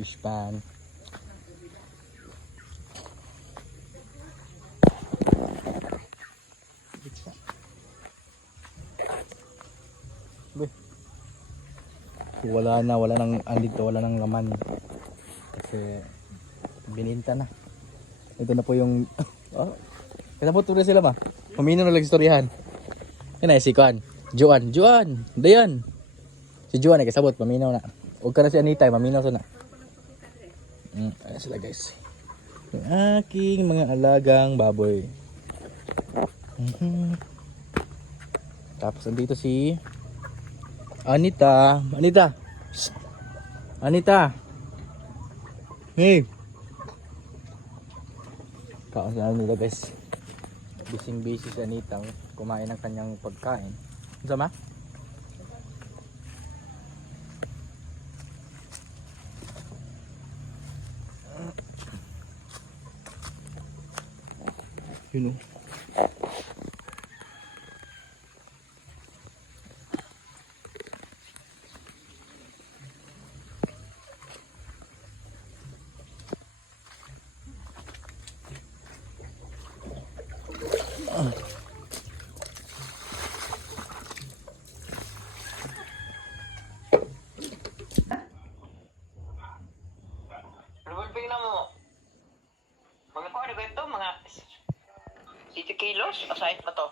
Fish pan. Wala nang andito, wala nang laman. Kasi bininta na. Ito na po yung oh, kasabot po na sila ba? Pamino na lang istoryahan. Yan ay si Kuan. Juan, dayan. Si Juan ay kasabot, paminaw na. Huwag ka na si Anita, paminaw na. Ayan sila guys. Yung aking mga alagang baboy. Tapos andito si Anita. Shh. Anita. Hey. Kaon na nila guys. Busy si Anita kumain ng kanyang pagkain. Sama? Yun o. Mga ko ano ba ito? Mga 80 kilos? O size ba to?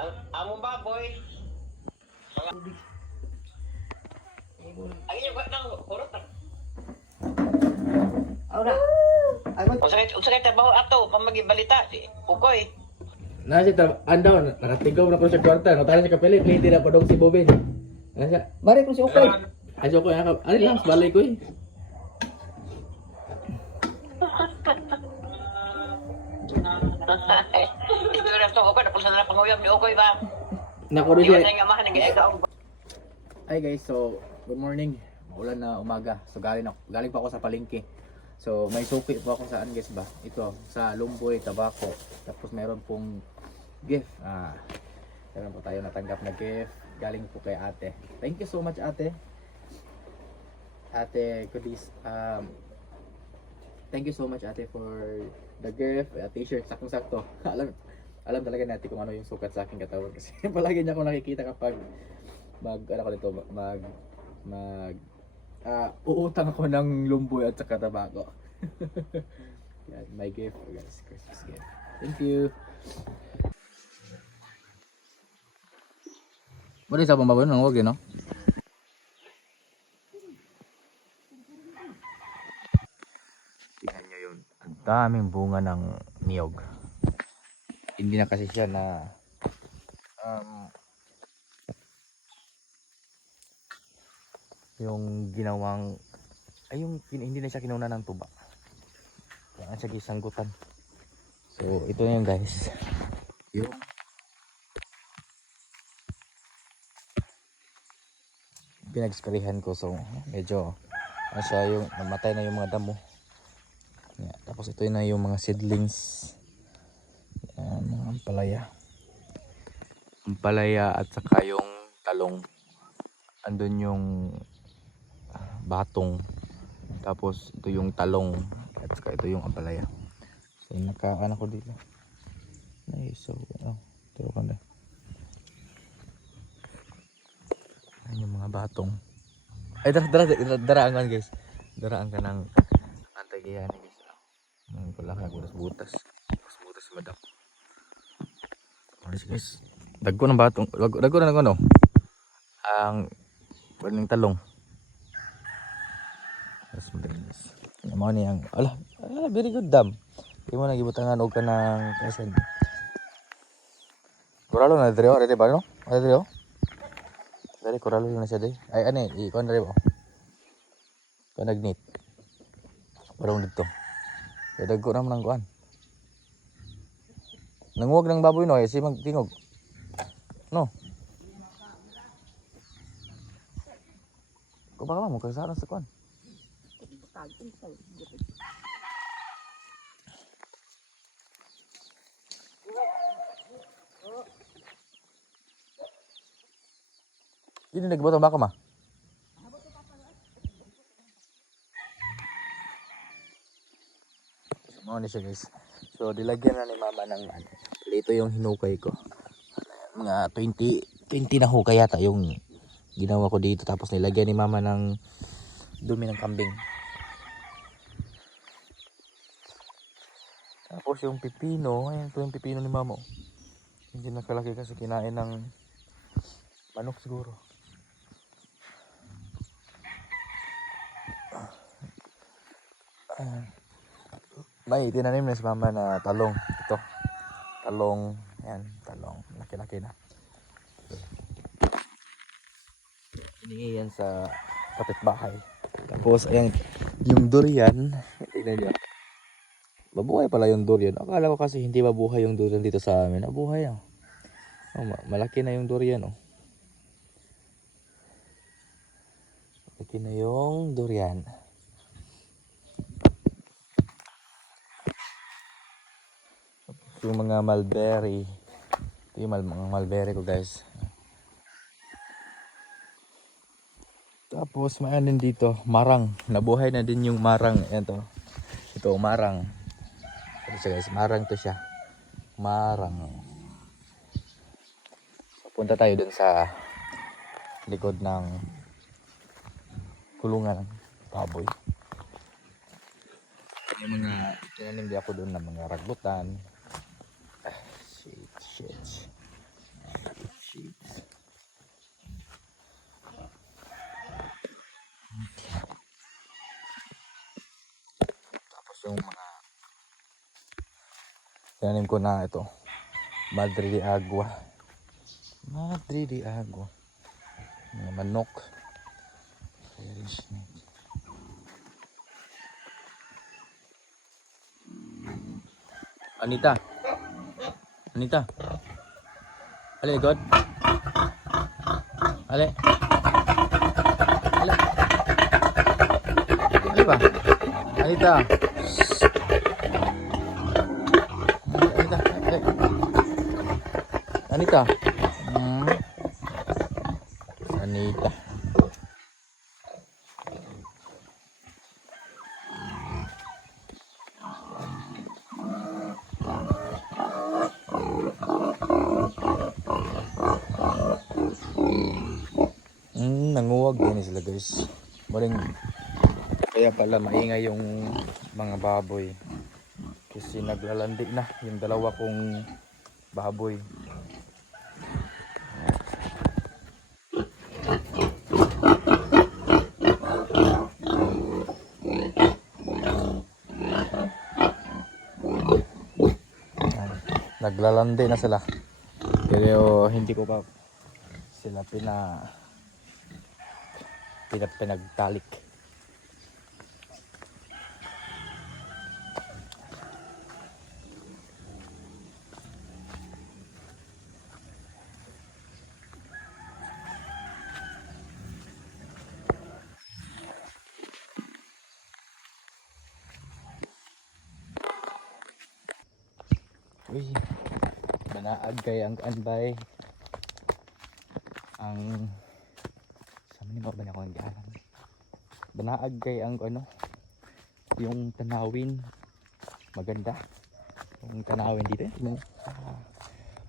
Ang among baboy. Mga ang inyo ba nang kurot na? Ora. Unsa kay trabaho ato pamagibalita si Ukoy. Nasi andaw nakatigaw na ko sa kwarta, no tayo sa kapilit, hindi na padong si Bobin. Nasa, Bari ko si Ukay. aso ko yan, ano lang, balay ko eh. Ito na to Ukoy, napulsa na panguyam ni Ukoy ba? Nako rin Iwan siya. na yung amahan nag-iagaw. Hi guys, so good morning. Ulan na umaga. So galing pa ako sa palengke. So may suki po ako saan guys ba? Ito sa Lumboy, Tabaco. Tapos meron pong gift. Meron po tayo natanggap na gift. Galing po kay ate. Thank you so much ate. Ate Kudis. Thank you so much ate for the gift. T-shirt saktong-sakto. Alam talaga natin kung ano yung sukat sa aking katawan kasi palagi niya ako nakikita kapag uutang ako ng lumboy at saka tabako. Yan, my gift guys, Christmas gift. Thank you. What is up mga baboy? Nang wag no? Tingnan nyo yun. Ang daming bunga ng niyog. Hindi na kasi siya na yung ginawang hindi na siya kinuna ng tuba. Kaya siya gisanggutan. So ito na yun guys. Yung pinagskarihan ko, so medyo siya yung namatay na yung mga damo. Yeah, tapos ito na yung mga seedlings. Yan, mga ampalaya at saka yung talong. Andun yung batong, tapos ito yung talong at saka ito yung ampalaya. So nakaano ko dito. Nice. So turo ka na. Ayan yung mga batong. Ay daraan ka guys. Daraan ka ng antagihan guys. Ang pala ka butas madam. Alis guys. Dagko ng batong. Dagko na ano. Ang ng talong. Mas madalas. Yung mga niyang, very good dam. Hindi mo nagibutangan o ka ng kasan. Kuralo na dito, arete ba no? Arete o? Dari kuralo na siya day. Ay ikuan na rin o. Ikuan nagnit. Parang dito. Kaya dagko naman ng kuan. Nanguwag ng baboy no, si magtingog. No? Kung baka mo, kasaran sa kuan. Hindi nagbotong baka ma. Ano na siya guys. So dilagyan na ni mama ng ano. Ito yung hinukay ko. Mga 20 na hukay yata yung ginawa ko dito. Tapos nilagyan ni mama ng dumi ng kambing. Tapos yung pipino, ayan po yung pipino ni mama. Hindi nakalaki kasi kinain ng manok siguro. May tinanim na si mama na talong. Ito. Talong. Ayan, talong. Laki-laki na. Hiningi yan sa kapitbahay. Tapos, ayan, yung durian. Tignan nyo. Mabuhay pala yung durian. Akala ko kasi hindi mabuhay yung durian dito sa amin. Mabuhay ah. Oh, malaki na yung durian oh. Malaki na yung durian. Yung mga mulberry. Ito yung mga mulberry ko guys. Tapos may din dito, marang. Nabuhay na din yung marang. Ayan to. Ito, marang. Ito siya guys, marang to siya. Marang. So, punta tayo dun sa likod ng kulungan ng baboy. Yung mga tinanim di ako dun ng mga ragbutan. Shit. Tapos yung mga tinanim ko na ito. Madre de Agua. Madre de Agua. Mga manok. Anita. Ale, God. Ale. Ale ba? Anita. Ale. Anita. Anita. Nanguwag din sila guys. Maring kaya pala maingay yung mga baboy. Kasi naglalandi na yung dalawa kong baboy. Naglalandi na sila. Pero hindi ko pa sila pinagtalik. Uy, manaag kay ang anbay ang sa mga ba na ko ang ganan. Banaag kay ang ano yung tanawin maganda. Yung tanawin dito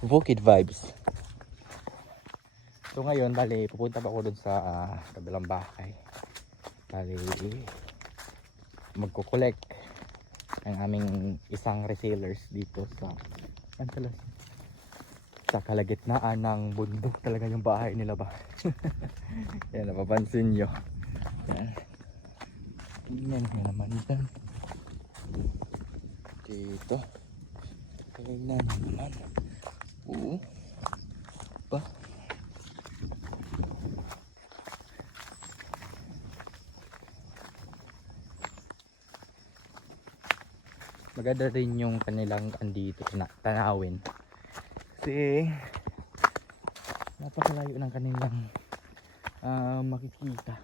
Bukid vibes. So ngayon bali pupunta pa ako dun sa kabilang bahay. Bali magko-collect ang aming isang resellers dito sa Antalas. Sa kalagitnaan ng bundok talaga yung bahay nila ba. Yan, napapansin nyo. Yan. Tingnan nyo naman dyan. Dito. Tingnan nyo naman. Oo. Pa. Maganda rin yung kanilang andito tanawin. Kasi napakalayo ng kanilang makikita.